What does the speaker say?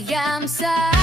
сміємося.